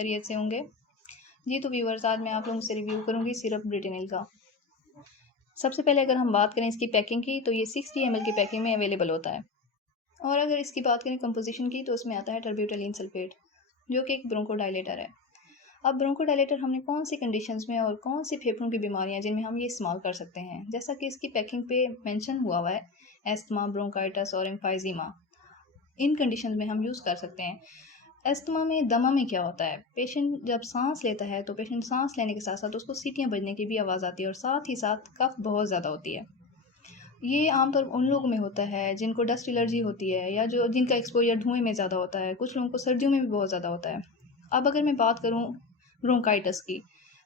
खैरियत से होंगे। जी तो व्यूअर्स, आज मैं आप लोगों से रिव्यू करूँगी सिरप ब्रिटेनिल का। सबसे पहले अगर हम बात करें इसकी पैकिंग की, तो ये 60 ml की पैकिंग में अवेलेबल होता है। और अगर इसकी बात करें कंपोजिशन की, तो उसमें आता है टर्ब्यूटेलिन सल्फेट, जो कि एक ब्रोंकोडायलेटर है। अब ब्रोंकोडायलेटर हमने कौन सी कंडीशंस में और कौन सी फेफड़ों की बीमारियां जिनमें हम ये इस्तेमाल कर सकते हैं, जैसा कि इसकी पैकिंग पे मेंशन हुआ है, एस्थमा, ब्रोंकाइटिस और एम्फाइजीमा, इन कंडीशंस में हम यूज़ कर सकते हैं। अस्थमा में, दमा में क्या होता है, पेशेंट जब सांस लेता है तो पेशेंट सांस लेने के साथ साथ उसको सीटियाँ बजने की भी आवाज़ आती है और साथ ही साथ कफ बहुत ज़्यादा होती है। ये आमतौर पर उन लोगों में होता है जिनको डस्ट एलर्जी होती है या जो जिनका एक्सपोजर धुएं में ज़्यादा होता है। कुछ लोगों को सर्दियों में भी बहुत ज़्यादा होता है। अब अगर मैं बात करूँ ब्रोंकाइटिस की,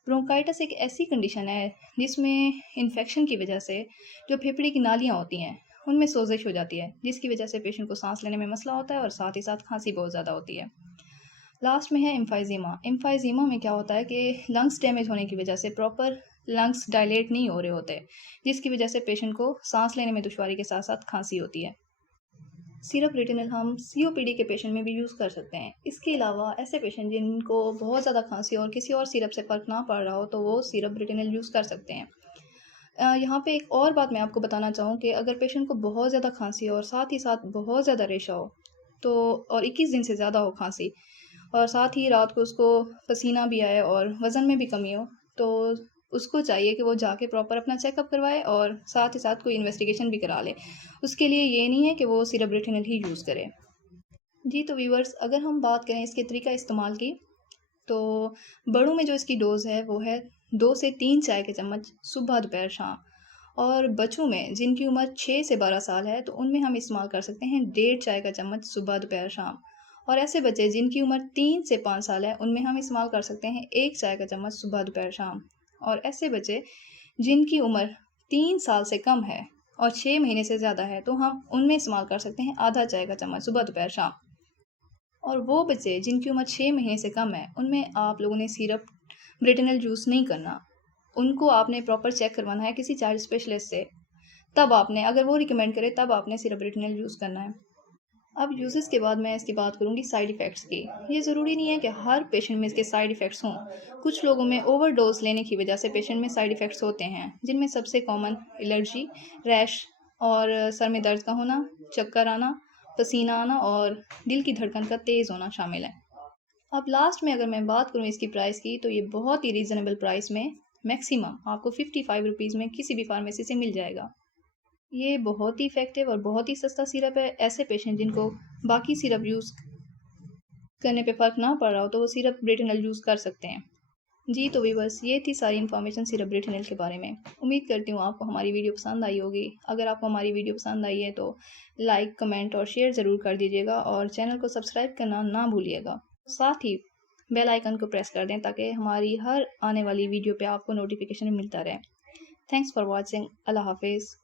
ब्रोंकाइटिस एक ऐसी कंडीशन है जिसमें इन्फेक्शन की वजह से जो फेफड़े की नालियाँ होती हैं उनमें सोजिश हो जाती है, जिसकी वजह से पेशेंट को सांस लेने में मसला होता है और साथ ही साथ खांसी बहुत ज़्यादा होती है। लास्ट में है एम्फाइजीमा। एम्फाइजीमा में क्या होता है कि लंग्स डैमेज होने की वजह से प्रॉपर लंग्स डायलेट नहीं हो रहे होते, जिसकी वजह से पेशेंट को सांस लेने में दुश्वारी के साथ साथ खांसी होती है। सिरप रेटिनल हम सीओपीडी के पेशेंट में भी यूज़ कर सकते हैं। इसके अलावा ऐसे पेशेंट जिनको बहुत ज़्यादा खांसी और किसी और सिरप से फ़र्क ना पड़ रहा हो, तो वो सिरप रेटिनल यूज़ कर सकते हैं। यहाँ पे एक और बात मैं आपको बताना चाहूँ कि अगर पेशेंट को बहुत ज़्यादा खांसी हो और साथ ही साथ बहुत ज़्यादा रेशा हो, तो और 21 दिन से ज़्यादा हो खांसी, और साथ ही रात को उसको पसीना भी आए और वज़न में भी कमी हो, तो उसको चाहिए कि वो जाके प्रॉपर अपना चेकअप करवाए और साथ ही साथ कोई इन्वेस्टिगेशन भी करा ले। उसके लिए ये नहीं है कि वो सिरप रेटिनल ही यूज़ करे। जी तो व्यूअर्स, अगर हम बात करें इसके तरीका इस्तेमाल की, तो बड़ों में जो इसकी डोज़ है वो है 2 से 3 चाय के चम्मच सुबह, दोपहर, शाम। और बच्चों में जिनकी उम्र 6 से 12 साल है, तो उनमें हम इस्तेमाल कर सकते हैं 1.5 चाय का चम्मच सुबह, दोपहर, शाम। और ऐसे बच्चे जिनकी उम्र 3 से 5 साल है, उनमें हम इस्तेमाल कर सकते हैं 1 चाय का चम्मच सुबह, दोपहर, शाम। और ऐसे बच्चे जिनकी उम्र 3 साल से कम है और 6 महीने से ज़्यादा है, तो हम उनमें इस्तेमाल कर सकते हैं आधा चाय का चम्मच सुबह, दोपहर, शाम। और वो बच्चे जिनकी उम्र 6 महीने से कम है, उनमें आप लोगों ने सिरप ब्रिटेनिल यूज़ नहीं करना। उनको आपने प्रॉपर चेक करवाना है किसी चाइल्ड स्पेशलिस्ट से, तब आपने, अगर वो रिकमेंड करे, तब आपने सिरप रेटिनल यूज़ करना है। अब यूज़ेस के बाद मैं इसकी बात करूँगी साइड इफ़ेक्ट्स की। ये ज़रूरी नहीं है कि हर पेशेंट में इसके साइड इफ़ेक्ट्स हों। कुछ लोगों में ओवरडोज़ लेने की वजह से पेशेंट में साइड इफ़ेक्ट्स होते हैं, जिनमें सबसे कॉमन एलर्जी, रैश और सर में दर्द का होना, चक्कर आना, पसीना आना और दिल की धड़कन का तेज़ होना शामिल है। अब लास्ट में अगर मैं बात करूँ इसकी प्राइस की, तो ये बहुत ही रीज़नेबल प्राइस में मैक्सिमम आपको 55 रुपीज़ में किसी भी फार्मेसी से मिल जाएगा। ये बहुत ही इफ़ेक्टिव और बहुत ही सस्ता सिरप है। ऐसे पेशेंट जिनको बाकी सिरप यूज़ करने पे फ़र्क ना पड़ रहा हो, तो वो सिरप ब्रिटेनिल यूज़ कर सकते हैं। जी तो व्यूअर्स, ये थी सारी इन्फॉर्मेशन सिरप ब्रिटेनिल के बारे में। उम्मीद करती हूँ आपको हमारी वीडियो पसंद आई होगी। अगर आपको हमारी वीडियो पसंद आई है, तो लाइक, कमेंट और शेयर ज़रूर कर दीजिएगा और चैनल को सब्सक्राइब करना ना भूलिएगा। साथ ही बेल आइकन को प्रेस कर दें ताकि हमारी हर आने वाली वीडियो पे आपको नोटिफिकेशन मिलता रहे। Thanks for watching. अल्लाह हाफ़िज़।